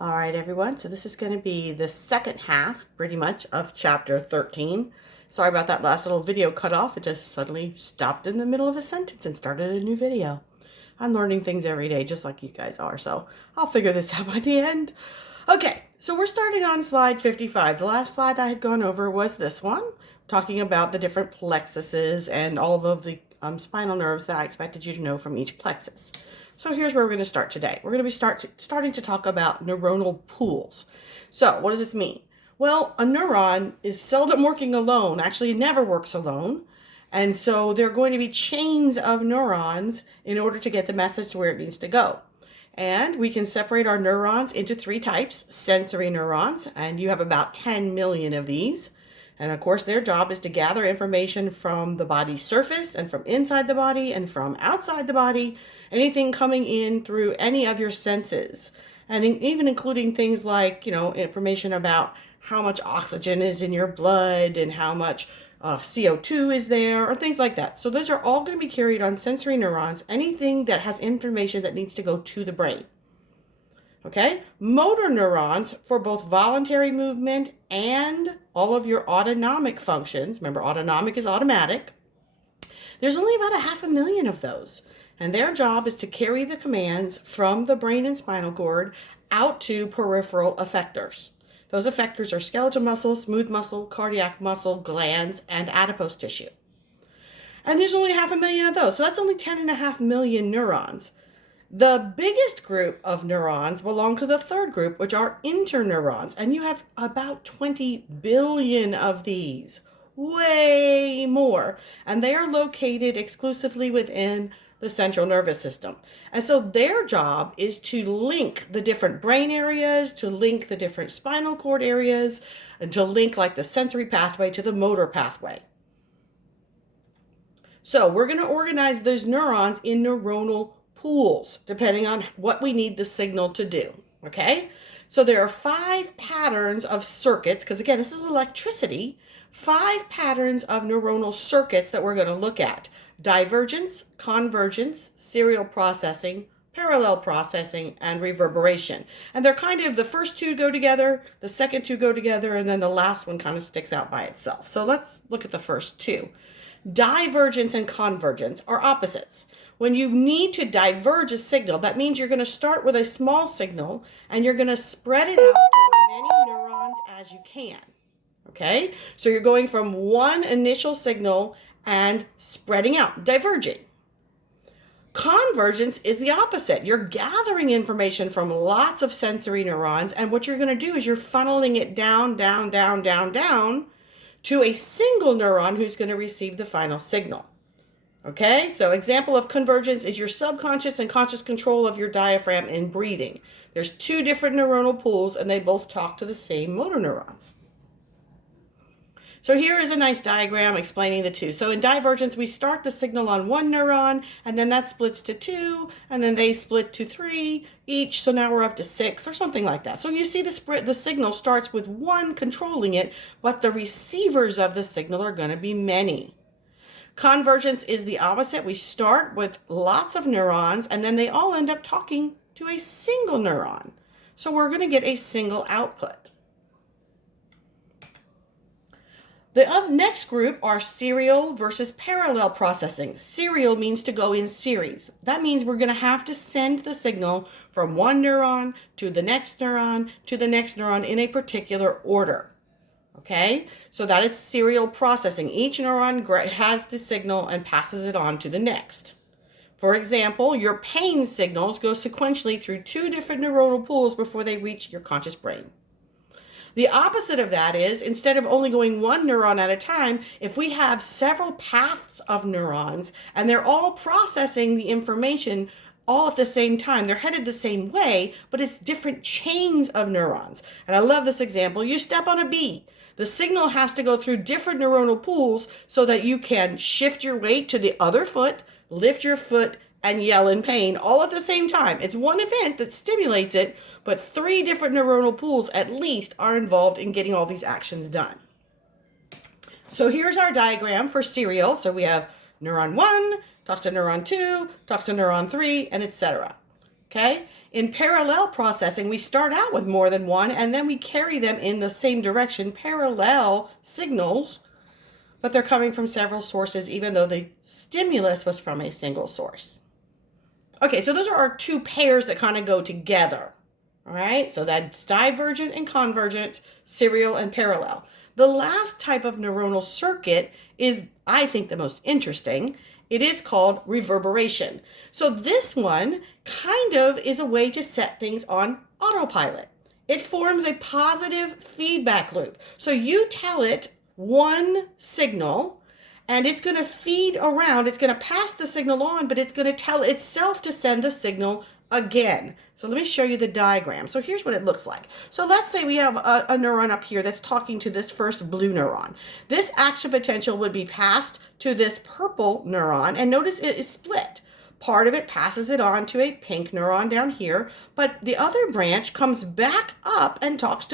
All right, everyone. So this is going to be the second half, pretty much, of chapter 13. Sorry about that last little video cut off. It just suddenly stopped in the middle of a sentence and started a new video. I'm learning things every day, just like you guys are, so I'll figure this out by the end. Okay, so we're starting on slide 55. The last slide I had gone over was this one, talking about the different plexuses and all of the spinal nerves that I expected you to know from each plexus. So here's where we're going to start today. We're going to be starting to talk about neuronal pools. So what does this mean? Well, a neuron is seldom working alone. Actually, it never works alone. And so there are going to be chains of neurons in order to get the message to where it needs to go. And we can separate our neurons into three types: sensory neurons, and you have about 10 million of these. And of course, their job is to gather information from the body's surface and from inside the body and from outside the body, anything coming in through any of your senses. And even including things like, information about how much oxygen is in your blood and how much CO2 is there, or things like that. So those are all going to be carried on sensory neurons, anything that has information that needs to go to the brain. Okay, motor neurons for both voluntary movement and all of your autonomic functions. Remember, autonomic is automatic. There's only about 500,000 of those. And their job is to carry the commands from the brain and spinal cord out to peripheral effectors. Those effectors are skeletal muscle, smooth muscle, cardiac muscle, glands, and adipose tissue. And there's only 500,000 of those. So that's only 10.5 million neurons. The biggest group of neurons belong to the third group, which are interneurons. And you have about 20 billion of these. Way more. And they are located exclusively within the central nervous system. And so their job is to link the different brain areas, to link the different spinal cord areas, and to link like the sensory pathway to the motor pathway. So we're going to organize those neurons in neuronal pools, depending on what we need the signal to do. Okay? So there are 5 patterns of circuits, because again, this is electricity, 5 patterns of neuronal circuits that we're going to look at: divergence, convergence, serial processing, parallel processing, and reverberation. And they're kind of, the first 2 go together, the second 2 go together, and then the last one kind of sticks out by itself. So let's look at the first 2. Divergence and convergence are opposites. When you need to diverge a signal, that means you're going to start with a small signal and you're going to spread it out to as many neurons as you can. Okay? So you're going from one initial signal and spreading out, diverging. Convergence is the opposite. You're gathering information from lots of sensory neurons, and what you're going to do is you're funneling it down to a single neuron who's going to receive the final signal. Okay, so example of convergence is your subconscious and conscious control of your diaphragm in breathing. There's 2 different neuronal pools, and they both talk to the same motor neurons. So here is a nice diagram explaining the 2. So in divergence, we start the signal on 1 neuron, and then that splits to 2, and then they split to 3 each. So now we're up to 6 or something like that. So you see the signal starts with 1 controlling it, but the receivers of the signal are going to be many. Convergence is the opposite. We start with lots of neurons, and then they all end up talking to a single neuron. So we're going to get a single output. The next group are serial versus parallel processing. Serial means to go in series. That means we're going to have to send the signal from one neuron to the next neuron to the next neuron in a particular order. Okay, so that is serial processing. Each neuron has the signal and passes it on to the next. For example, your pain signals go sequentially through 2 different neuronal pools before they reach your conscious brain. The opposite of that is, instead of only going 1 neuron at a time, if we have several paths of neurons and they're all processing the information all at the same time, they're headed the same way, but it's different chains of neurons. And I love this example. You step on a bee. The signal has to go through different neuronal pools so that you can shift your weight to the other foot, lift your foot, and yell in pain all at the same time. It's one event that stimulates it, but 3 different neuronal pools at least are involved in getting all these actions done. So here's our diagram for serial. So we have neuron 1, talks to neuron 2, talks to neuron 3, and etc. Okay? In parallel processing, we start out with more than one, and then we carry them in the same direction, parallel signals, but they're coming from several sources, even though the stimulus was from a single source. Okay, so those are our two pairs that kind of go together. All right, so that's divergent and convergent, serial and parallel. The last type of neuronal circuit is, I think, the most interesting. It is called reverberation. So this one kind of is a way to set things on autopilot. It forms a positive feedback loop. So you tell it one signal, and it's going to feed around. It's going to pass the signal on, but it's going to tell itself to send the signal again. So let me show you the diagram. So here's what it looks like. So let's say we have a neuron up here that's talking to this first blue neuron. This action potential would be passed to this purple neuron, and notice it is split. Part of it passes it on to a pink neuron down here, but the other branch comes back up and talks to